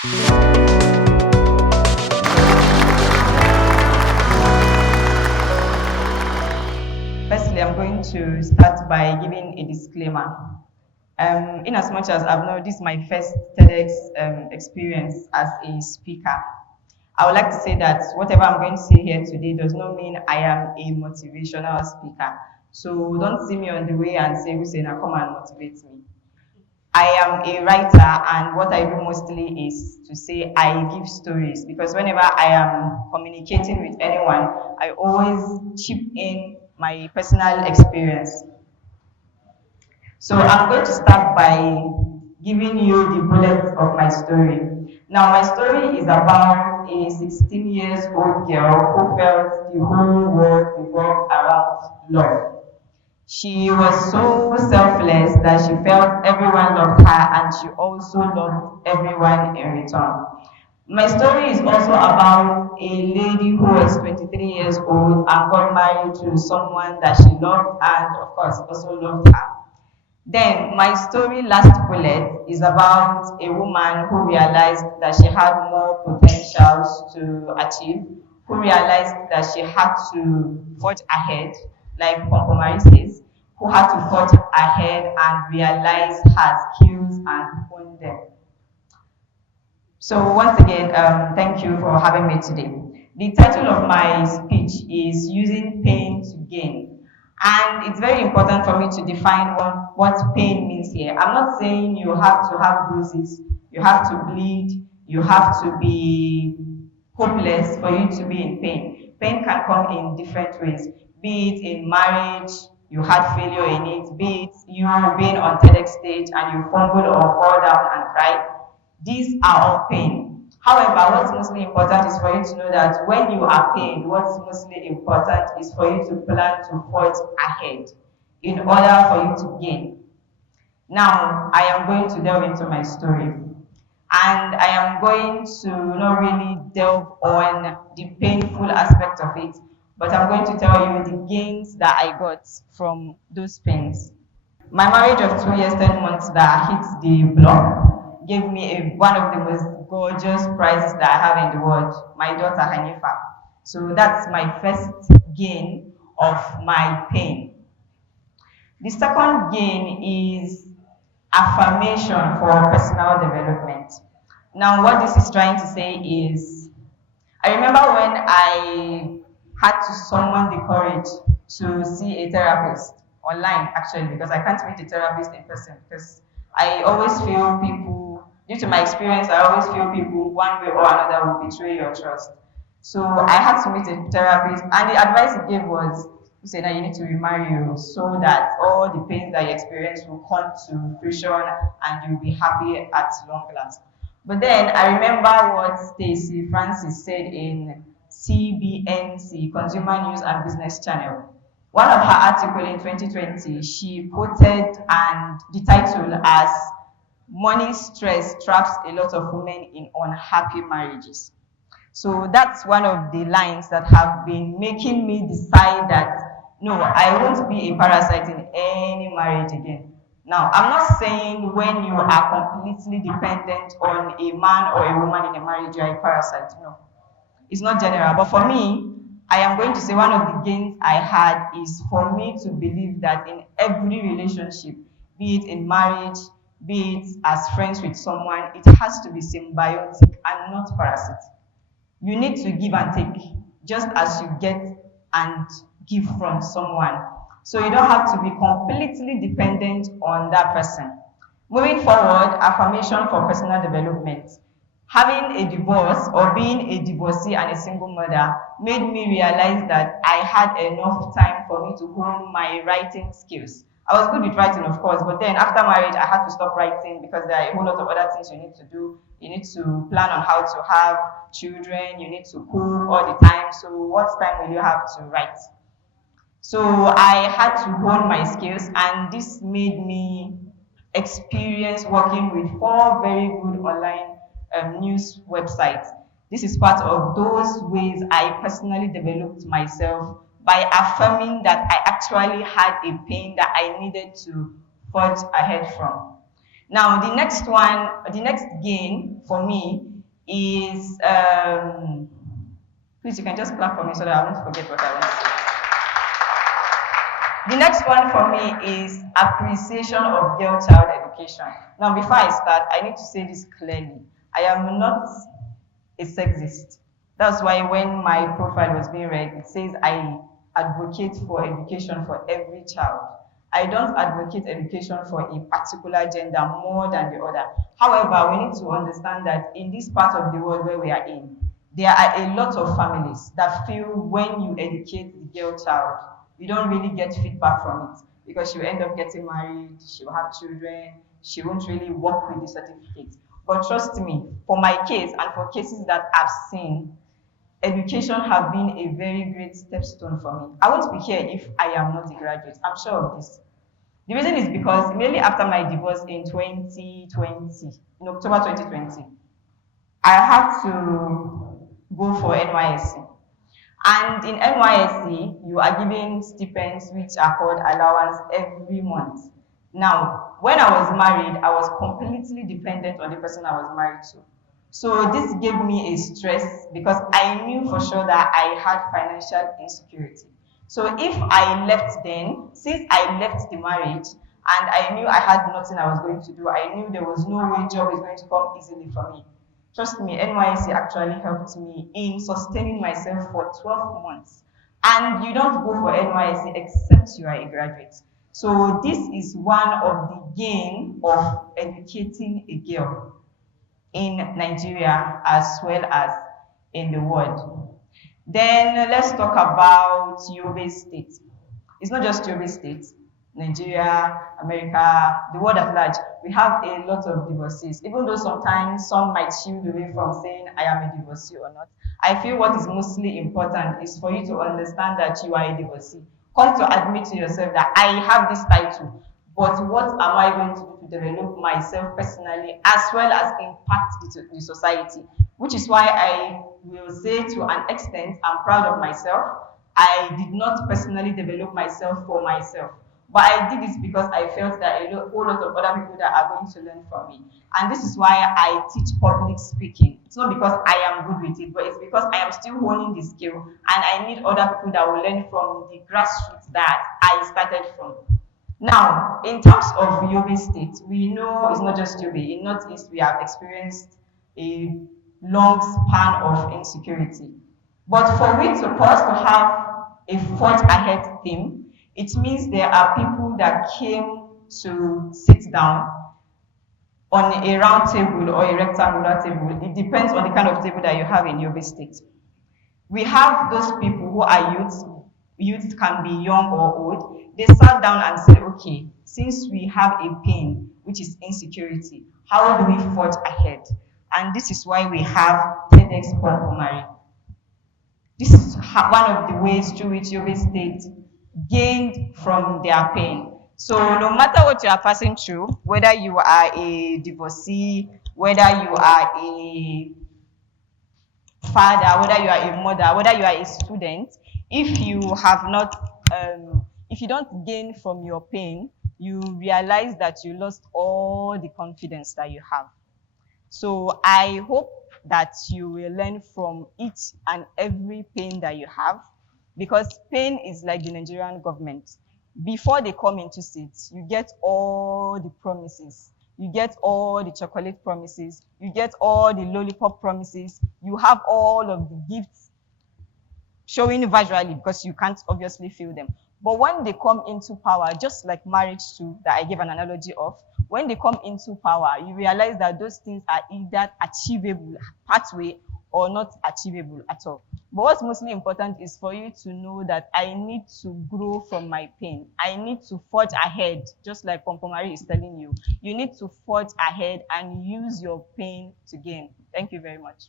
Firstly, I'm going to start by giving a disclaimer. In as much as I've known this is my first TEDx experience as a speaker, I would like to say that whatever I'm going to say here today does not mean I am a motivational speaker. So don't see me on the way and say, Hussaina, come and motivate me. I am a writer, and what I do mostly is to say I give stories, because whenever I am communicating with anyone, I always chip in my personal experience. So I'm going to start by giving you the bullets of my story. Now, my story is about a 16 years old girl who felt the whole world revolved around love. She was so selfless that she felt everyone loved her, and she also loved everyone in return. My story is also about a lady who was 23 years old and got married to someone that she loved and, of course, also loved her. Then, my story, last bullet, is about a woman who realized that she had more potentials to achieve, who realized that she had to forge ahead, like Pompomari says, who had to forge ahead and realize her skills and hone them. So once again, thank you for having me today. The title of my speech is Using Pain to Gain. And it's very important for me to define what pain means here. I'm not saying you have to have bruises, you have to bleed, you have to be hopeless for you to be in pain. Pain can come in different ways, be it in marriage, you had failure in it, be it you being on TEDx stage and you fumble or fall down and cry. These are all pain. However, what's mostly important is for you to know that when you are pained, what's mostly important is for you to plan to forge ahead in order for you to gain. Now, I am going to delve into my story. And I am going to not really delve on the painful aspect of it, but I'm going to tell you the gains that I got from those pains. My marriage of 2 years, 10 months that hit the block gave me one of the most gorgeous prizes that I have in the world, my daughter Hanifa. So that's my first gain of my pain. The second gain is affirmation for personal development. Now, what this is trying to say is, I remember when I had to summon the courage to see a therapist online, actually, because I can't meet a therapist in person, because I always feel people, due to my experience, I always feel people one way or another will betray your trust. So I had to meet a therapist, and the advice he gave was, he said that you need to remarry you so that all the pains that you experience will come to fruition and you'll be happy at long last. But then I remember what Stacey Francis said in CBNC, Consumer News and Business Channel. One of her articles in 2020, she quoted and the title as "Money Stress Traps a Lot of Women in Unhappy Marriages." So that's one of the lines that have been making me decide that no, I won't be a parasite in any marriage again. Now, I'm not saying when you are completely dependent on a man or a woman in a marriage, you are a parasite. No, it's not general. But for me, I am going to say one of the gains I had is for me to believe that in every relationship, be it in marriage, be it as friends with someone, it has to be symbiotic and not parasite. You need to give and take, just as you get and give from someone. So you don't have to be completely dependent on that person. Moving forward, affirmation for personal development. Having a divorce or being a divorcee and a single mother made me realize that I had enough time for me to hone my writing skills. I was good with writing, of course, but then after marriage, I had to stop writing because there are a whole lot of other things you need to do. You need to plan on how to have children, you need to cook all the time. So what time will you have to write? So I had to hone my skills, and this made me experience working with 4 very good online news websites. This is part of those ways I personally developed myself by affirming that I actually had a pain that I needed to forge ahead from. Now, the next gain for me is, please, you can just clap for me so that I won't forget what I want to say. The next one for me is appreciation of girl child education. Now, before I start, I need to say this clearly. I am not a sexist. That's why when my profile was being read, it says I advocate for education for every child. I don't advocate education for a particular gender more than the other. However, we need to understand that in this part of the world where we are in, there are a lot of families that feel when you educate the girl child, you don't really get feedback from it because she'll end up getting married, she'll have children, she won't really work with the certificate. But trust me, for my case and for cases that I've seen, education have been a very great stepstone for me. I won't be here if I am not a graduate. I'm sure of this. The reason is because immediately after my divorce in 2020, in October 2020, I had to go for NYSC. And in NYSC, you are given stipends which are called allowance every month. Now, when I was married, I was completely dependent on the person I was married to. So this gave me a stress because I knew for sure that I had financial insecurity. So if I left then, since I left the marriage and I knew I had nothing I was going to do, I knew there was no way job is going to come easily for me. Trust me, NYSC actually helped me in sustaining myself for 12 months. And you don't go for NYSC except you are a graduate. So this is one of the gain of educating a girl in Nigeria as well as in the world. Then let's talk about Yobe State. It's not just Yobe State, Nigeria, America, the world at large. We have a lot of divorcees. Even though sometimes some might shield away from saying I am a divorcee or not, I feel what is mostly important is for you to understand that you are a divorcee. Come to admit to yourself that I have this title, but what am I going to do to develop myself personally as well as impact the society? Which is why I will say to an extent, I'm proud of myself. I did not personally develop myself for myself, but I did it because I felt that a whole lot of other people that are going to learn from me. And this is why I teach public speaking. It's not because I am good with it, but it's because I am still honing the skill and I need other people that will learn from the grassroots that I started from. Now, in terms of Yobe State, we know it's not just Yobe. In Northeast, we have experienced a long span of insecurity. But for us to have a forge ahead theme, it means there are people that came to sit down on a round table or a rectangular table. It depends on the kind of table that you have in Yobe State. We have those people who are youths. Youths can be young or old. They sat down and said, okay, since we have a pain, which is insecurity, how do we forge ahead? And this is why we have TEDxPompomari. This is one of the ways through which Yobe State gained from their pain. So no matter what you are passing through, whether you are a divorcee, whether you are a father, whether you are a mother, whether you are a student, if you have not, if you don't gain from your pain, you realize that you lost all the confidence that you have. So I hope that you will learn from each and every pain that you have, because pain is like the Nigerian government. Before they come into seats, you get all the promises. You get all the chocolate promises. You get all the lollipop promises. You have all of the gifts showing visually because you can't obviously feel them. But when they come into power, just like marriage too, that I gave an analogy of, when they come into power, you realize that those things are either achievable pathway or not achievable at all. But what's mostly important is for you to know that I need to grow from my pain. I need to forge ahead, just like Pompomari is telling you. You need to forge ahead and use your pain to gain. Thank you very much.